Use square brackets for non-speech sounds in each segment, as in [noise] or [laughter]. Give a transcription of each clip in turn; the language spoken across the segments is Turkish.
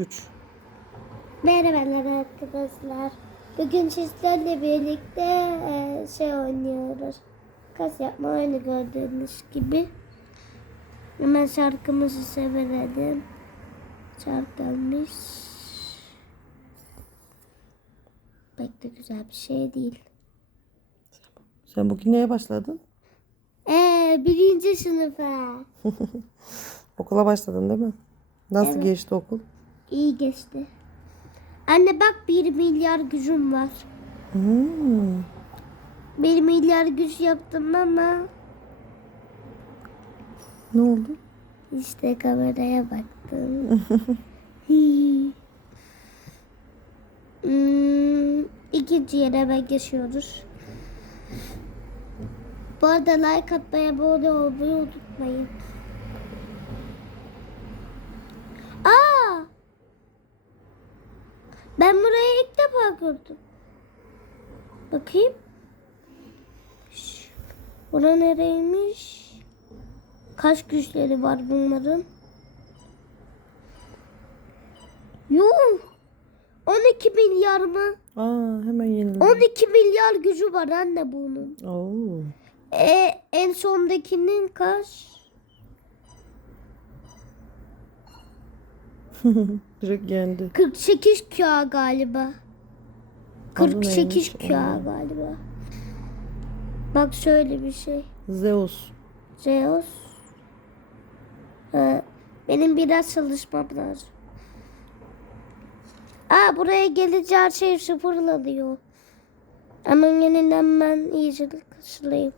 3. Merhabalar arkadaşlar. Bugün sizlerle birlikte e, şey oynuyoruz. Kas yapma oyunu gördüğünüz gibi. Hemen şarkımızı sevelim. Şarkılmış. Pek de güzel bir şey değil. Sen bugün neye başladın? Ee, birinci sınıfa. [laughs] Okula başladın değil mi? Nasıl Evet. geçti okul? İyi geçti. Anne bak bir milyar gücüm var. Hmm. Bir milyar güç yaptım ama Ne oldu? İşte kameraya baktım. [laughs] Hmm, ikinci yere ben geçiyoruz. Bu arada like atmayı, abone olmayı unutmayın. Aa! Ben burayı ilk defa gördüm. Bakayım. Bura nereymiş? Kaç güçleri var bunların? Yuh! 12 milyar mı? Aa hemen yenildi. 12 milyar gücü var anne bunun. Oo. E, en sondakinin kaç? [laughs] Direkt yendi. 48 QA galiba. Adı 48 neymiş? QA galiba. Bak şöyle bir şey. Zeus. Zeus. Ee, benim biraz çalışmam lazım. Aa buraya gelince her şey sıfırlanıyor. Ama yeniden ben iyice kasılayım.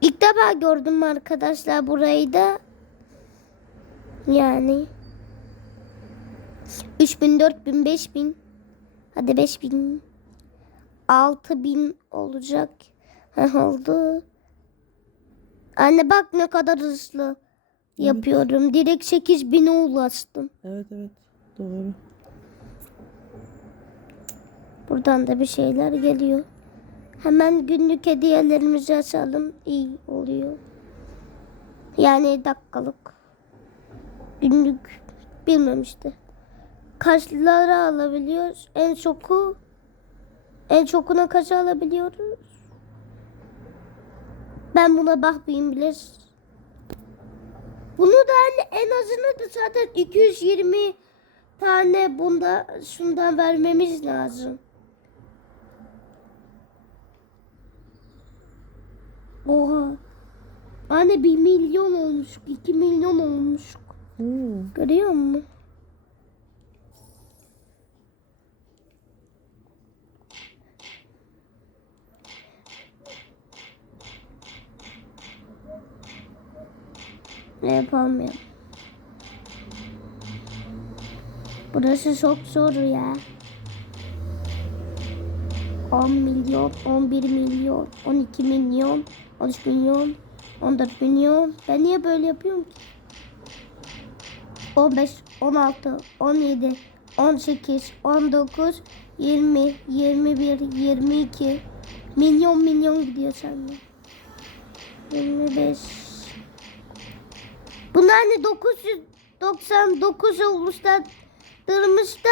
İlk defa gördüm arkadaşlar burayı da. Yani. 3000, 4000, 5000. Hadi 5000. 6000 olacak. Oldu. Anne bak ne kadar hızlı yapıyorum. Direkt 8000'e ulaştım. Evet evet. Doğru. Buradan da bir şeyler geliyor. Hemen günlük hediyelerimizi açalım. İyi oluyor. Yani dakikalık. Günlük bilmem işte. Kaçları alabiliyoruz? En çoku en çokuna kaç alabiliyoruz? Ben buna bakmayayım bile. Bunu da hani en azından da zaten 220 tane bunda şundan vermemiz lazım. Oha. Anne bir milyon olmuş, iki milyon olmuş. Hmm. Görüyor musun? Yapamıyorum. Burası çok zor ya. 10 milyon, 11 milyon, 12 milyon, 13 milyon, 14 milyon. Ben niye böyle yapıyorum ki? 15, 16, 17, 18, 19, 20, 21, 22 milyon milyon gidiyor sende. 25 Bunlar ne 999'a uluslandırılmışta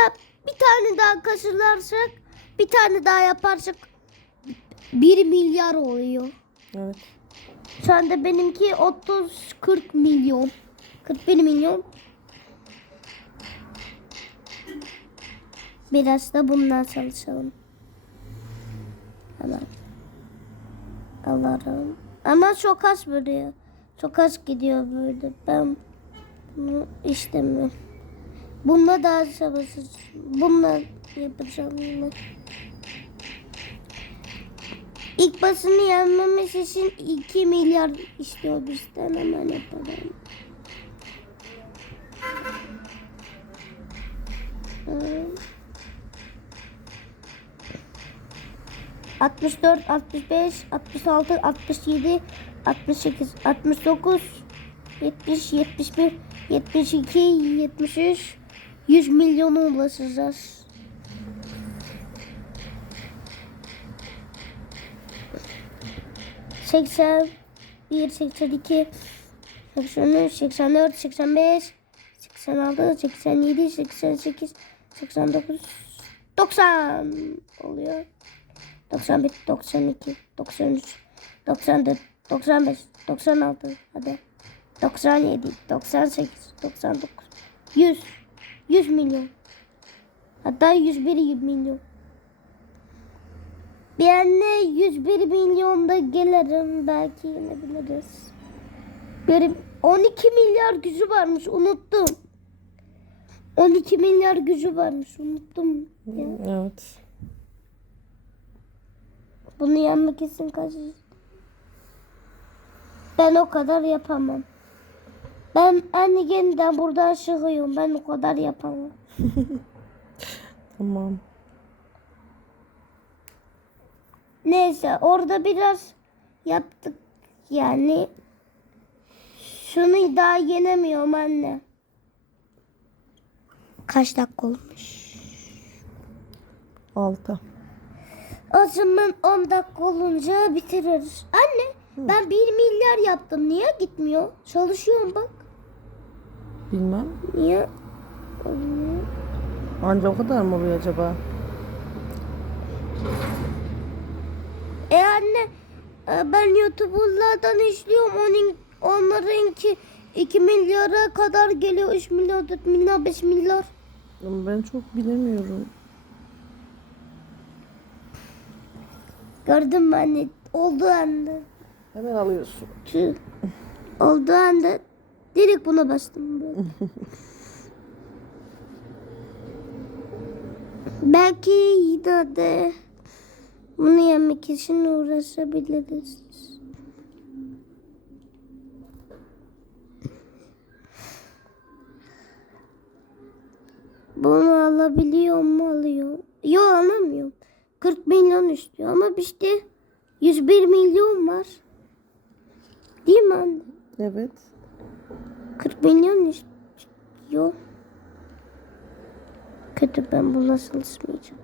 bir tane daha kasırlarsak bir tane daha yaparsak 1 milyar oluyor. Evet. Şu anda benimki 30-40 milyon. 41 milyon. Biraz da bundan çalışalım. Hemen. Alırım. Ama çok az buraya. Çok az gidiyor böyle. Ben bunu istemiyorum. Bununla daha savaşacağım. Bununla yapacağım yine. İlk basını yenmemiz için 2 milyar istiyor bizden hemen yapalım. Ee, 64, 65, 66, 67, 68, 69, 70, 71, 72, 73, 100 milyona ulaşacağız. Seksen bir, seksen iki, seksen üç, seksen dört, seksen beş, seksen 86, 87, 88, 89, 90 oluyor. 91, 92, 93, 94, 95, 96, hadi. 97, 98, 99, 100, 100 milyon. Hatta 101 milyon. Bir anne 101 milyonda gelirim belki yine biliriz. Böyle 12 milyar gücü varmış unuttum. 12 milyar gücü varmış unuttum. Ya. Evet. Bunu yenmek için kaç Ben o kadar yapamam. Ben anne yeniden buradan çıkıyorum. Ben o kadar yapamam. [laughs] Tamam. Neyse orada biraz yaptık yani. Şunu daha yenemiyorum anne. Kaç dakika olmuş? 6. O zaman 10 dakika olunca bitiririz. Anne ben 1 milyar yaptım. Niye gitmiyor? Çalışıyorum bak. Bilmem. Niye? Olmuyor. Anca o kadar mı oluyor acaba? E anne e, ben YouTuber'lardan izliyorum. Onun, onlarınki 2 milyara kadar geliyor. 3 milyar, 4 milyar, 5 milyar. Ben çok bilemiyorum. Gördün mü anne? Olduğu anda. Hemen alıyorsun. Tüh. Olduğu anda direkt buna bastım. [laughs] Belki yine de bunu yemek için uğraşabiliriz. Bunu alabiliyor mu alıyor? Yok alamıyorum. 40 milyon istiyor ama işte 101 milyon var. Değil mi anne? Evet. 40 milyon istiyor. Kötü ben bu nasıl ısmayacağım.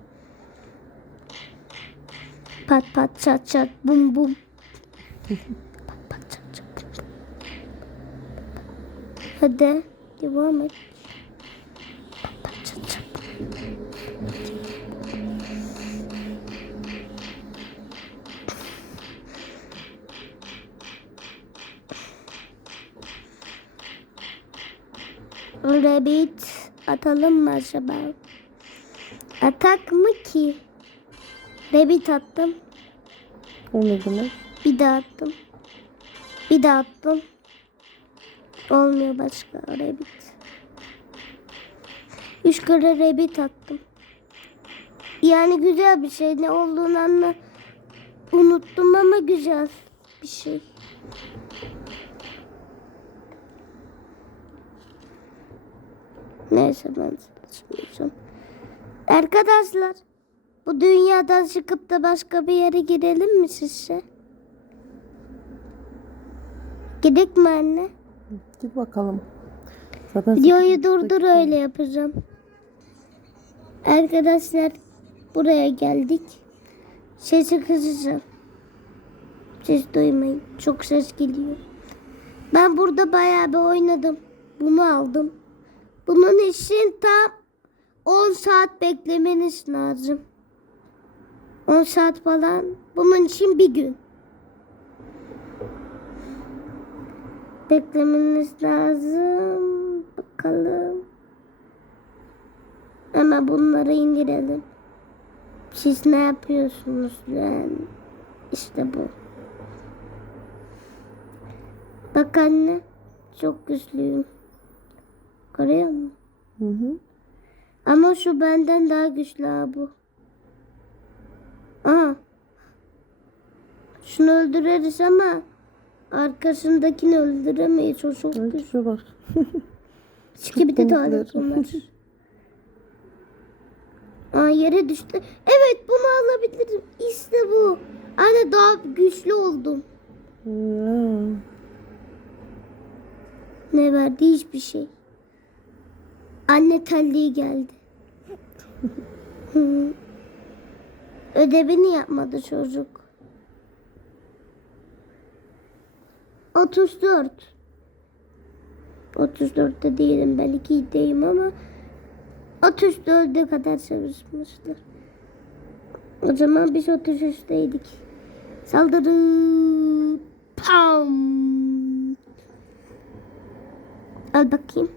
Pat pat çat çat bum bum. pat pat çat çat bum bum. Hadi devam et. Rabbit atalım mı acaba? Atak mı ki? Rabbit attım. O ne demek? Bir daha attım. Bir daha attım. Olmuyor başka rabbit. Üç kere rabbit attım. Yani güzel bir şey. Ne olduğunu anla unuttum ama güzel bir şey. Neyse ben çalışmayacağım. Arkadaşlar bu dünyadan çıkıp da başka bir yere girelim mi sizce? Gidek mi anne? Git bakalım. Zaten Videoyu durdur öyle yapacağım. Arkadaşlar buraya geldik. Sesi kısacağım. Ses duymayın. Çok ses geliyor. Ben burada bayağı bir oynadım. Bunu aldım. Bunun için tam 10 saat beklemeniz lazım. 10 saat falan. Bunun için bir gün. Beklemeniz lazım. Bakalım. Ama bunları indirelim. Siz ne yapıyorsunuz lan? İşte bu. Bak anne. Çok güçlüyüm. Görüyor musun? Hı hı. Ama şu benden daha güçlü ha bu. Aha. Şunu öldüreriz ama arkasındakini öldüremeyiz. O çok Ay, güçlü. şuna bak. [laughs] Skibidi komikler. tuvalet bunlar. [laughs] Aa yere düştü. Evet bunu alabilirim. İşte bu. Anne daha güçlü oldum. Ya. Ne verdi hiçbir şey. Anne telliği geldi. Ödevini yapmadı çocuk. 34. 34'te değilim ben 2'deyim ama 34'e kadar çalışmışlar. O zaman biz 33'teydik. Saldırı. Pam. Al bakayım.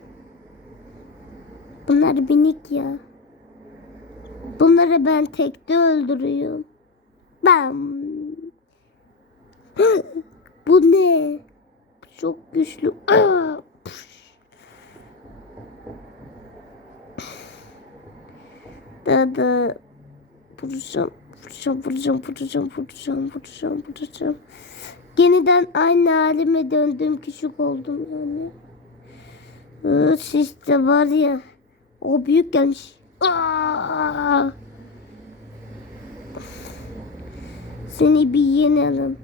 Bunlar minik ya. Bunları ben tekte öldürüyorum. Bam. [gasps] Bu ne? Çok güçlü. Aa! Daha da vuracağım, vuracağım, vuracağım, vuracağım, vuracağım, vuracağım, vuracağım. Yeniden aynı halime döndüm, küçük oldum yani. Üf, işte var ya, o büyük gelmiş. Aa! Seni bir yenelim.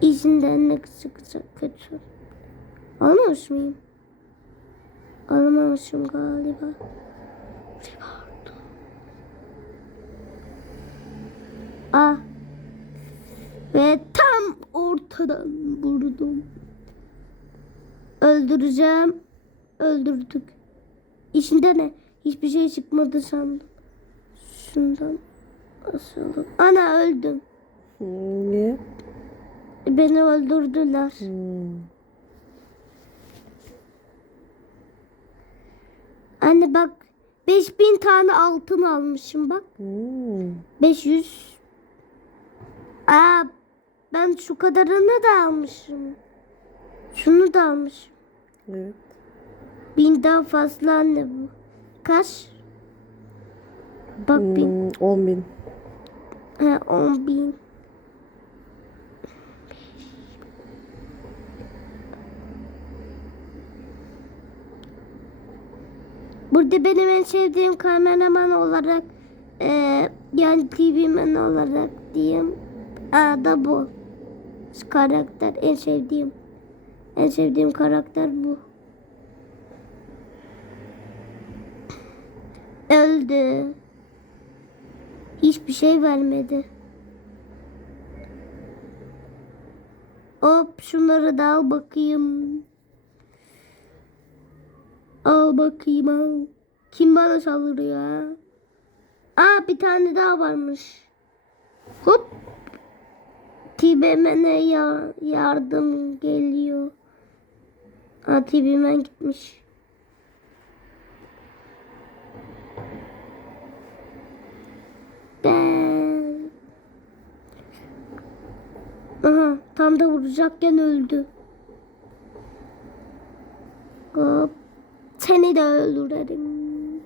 İçinden ne çıkacak kötü. Almamış mıyım? Almamışım galiba. Ah. Ve tam ortadan vurdum. Öldüreceğim. Öldürdük. İçinde ne? Hiçbir şey çıkmadı sandım. Şundan asalım. Ana öldüm. Niye? Beni öldürdüler. Hmm. Anne bak 5000 tane altın almışım bak. Hmm. 500. Aa ben şu kadarını da almışım. Şunu da almışım. Evet. Binden fazla anne bu. Kaç? Bak bin. Hmm, 10 bin. He, 10 bin. Burada benim en sevdiğim kameraman olarak e, yani TV'men olarak diyeyim. Aa, da bu. Karakter en sevdiğim. En sevdiğim karakter bu. Öldü. Hiçbir şey vermedi. Hop şunları da al bakayım. Al bakayım al. Kim bana saldırıyor? Aa bir tane daha varmış. Hop. Tibemen'e ya yardım geliyor. Aa Tibemen gitmiş. Aha, tam da vuracakken öldü. Hop. Seni de öldürelim.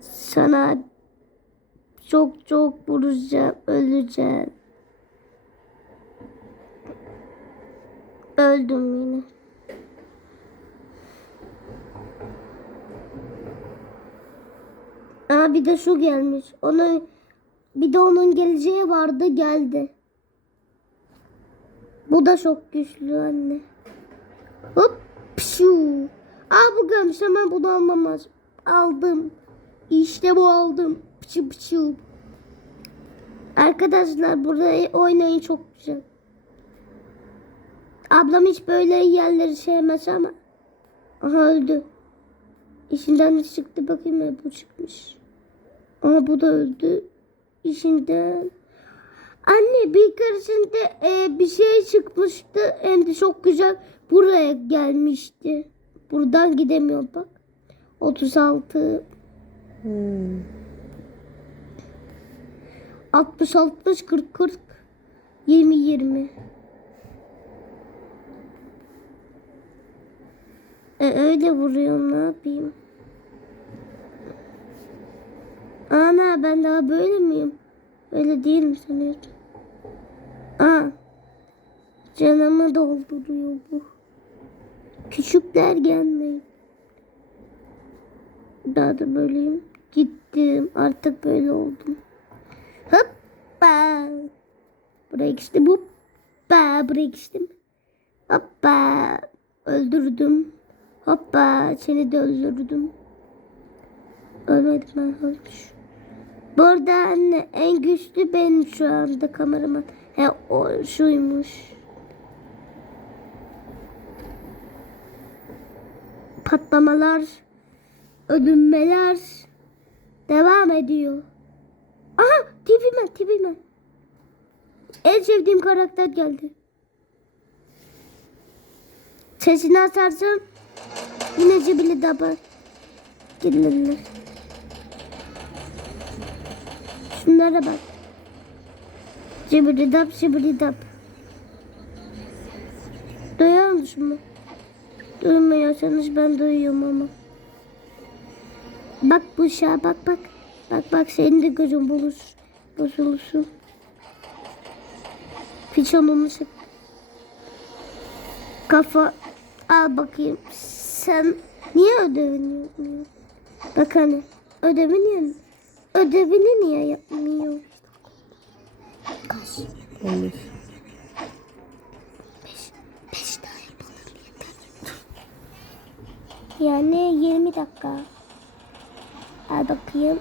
Sana çok çok vuracağım, öleceğim. Öldüm yine. Aa bir de şu gelmiş. Onu bir de onun geleceği vardı geldi. Bu da çok güçlü anne. Hop pşu. Aa bu gelmiş hemen bunu almam lazım. Aldım. İşte bu aldım. Pşu pşu. Arkadaşlar burayı oynayın çok güzel. Ablam hiç böyle yerleri sevmez ama. Aha öldü. İşinden ne çıktı bakayım ya bu çıkmış. Ama bu da öldü. İşinden. Anne bir keresinde e, bir şey çıkmıştı. Hem de çok güzel buraya gelmişti. Buradan gidemiyor bak. 36 Hmm. 60 60 40 40 20 20 e, öyle vuruyorum ne yapayım? Ana ben daha böyle miyim? Öyle değilim sanıyordum. Aa, canımı dolduruyor bu. Küçükler gelmeyin. Daha da böyleyim. Gittim. Artık böyle oldum. Hoppa. Buraya geçtim. Hoppa. Buraya geçtim. Hoppa. Öldürdüm. Hoppa. Seni de öldürdüm. Ölmedim ben ölmüş. Bu arada anne en güçlü benim şu anda kameraman. He o şuymuş. patlamalar, ölümmeler devam ediyor. Aha tipime tipime. En sevdiğim karakter geldi. Sesini açarsam yine cibili daba gelirler. Şunlara bak. Cibili dap cibili dap. Duyuyor musun mu? Duymuyorsanız ben duyuyorum ama. Bak bu şa bak bak. Bak bak senin de gözün bulur. Bozulursun. Piçon onu sık. Kafa al bakayım. Sen niye ödevini yapmıyorsun? Bak hani ödevini niye ödevini niye yapmıyor? Kaç? 15. Beş daha yapalım yeter. Yani 20 dakika. Al bakayım.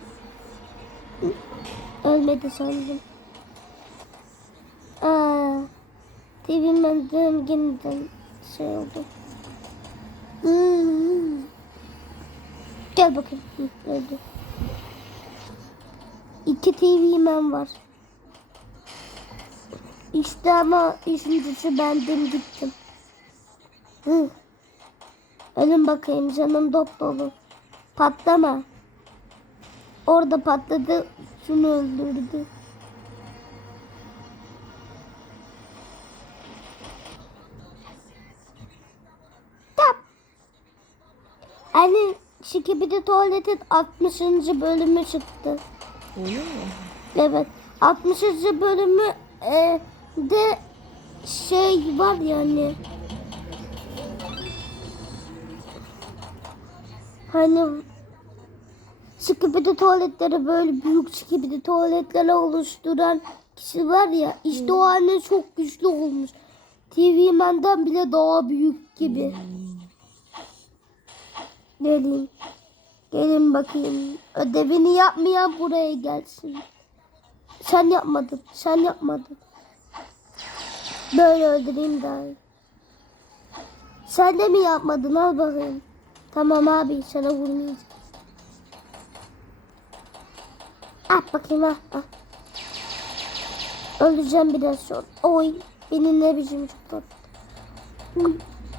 Ölmedi sandım. Aa, TV'mden yeniden şey oldu. Hmm. Gel bakayım. Öldü. İki TV'men var. İşte ama üçüncüsü bendim gittim. Hı. Ölüm bakayım canım dop dolu. Patlama. Orada patladı. Şunu öldürdü. Tap. Anne Şikibidi Tuvalet'in 60. bölümü çıktı. Öyle mi? Evet. 60. bölümü e, de şey var yani. Hani Skibidi tuvaletleri böyle büyük skibidi tuvaletleri oluşturan kişi var ya işte o anne çok güçlü olmuş. TV Man'dan bile daha büyük gibi. Gelin. Gelin bakayım. Ödevini yapmayan buraya gelsin. Sen yapmadın. Sen yapmadın. Böyle öldüreyim daha iyi. Sen de mi yapmadın? Al bakayım. Tamam abi sana vurmayacağım. At bakayım ah, ah. Öleceğim biraz sonra. Oy. Beni ne biçim tuttu. Uy.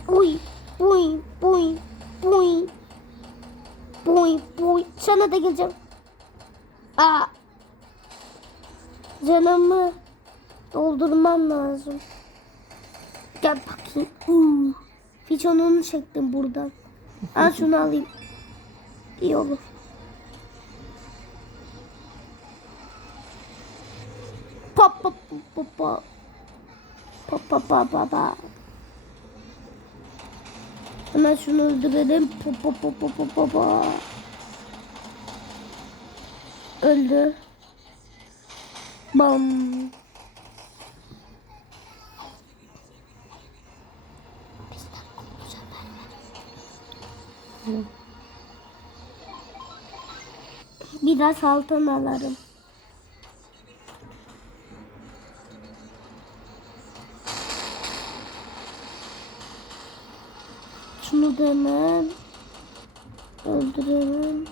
Uy. Uy. Uy. Uy. Uy. Uy. Sana da geleceğim. Aa. Canımı doldurmam lazım. Gel bakayım. Uh. Fiçonunu çektim buradan. Al şunu alayım. İyi olur. Pa pa pa. Pa pa pa pa pa. Hemen şunu öldürelim. Pa pa pa pa pa pa pa. Öldü. Bam. Biraz altın alırım. Şunu da hemen öldürelim.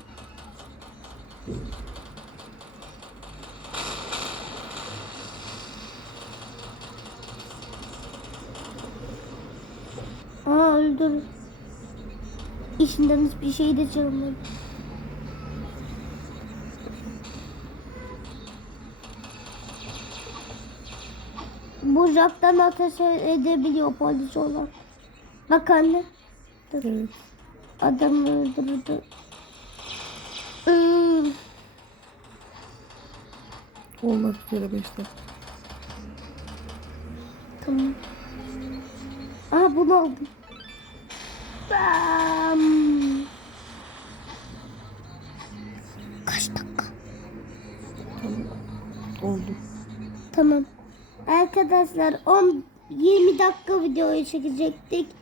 Aa öldür. İçinden hiçbir şey de çıkmadı. Bu uzaktan ateş edebiliyor polis olan. Bak anne. Dur. Evet. Adamı öldürdü. Hmm. Olmak üzere 5 dakika. Tamam. Aa bunu aldım. Bam. Kaç dakika? Oldu. Tamam. Arkadaşlar 10 20 dakika videoyu çekecektik.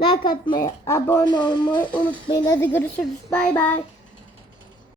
Like atmayı, abone olmayı unutmayın. Hadi görüşürüz. Bay bay.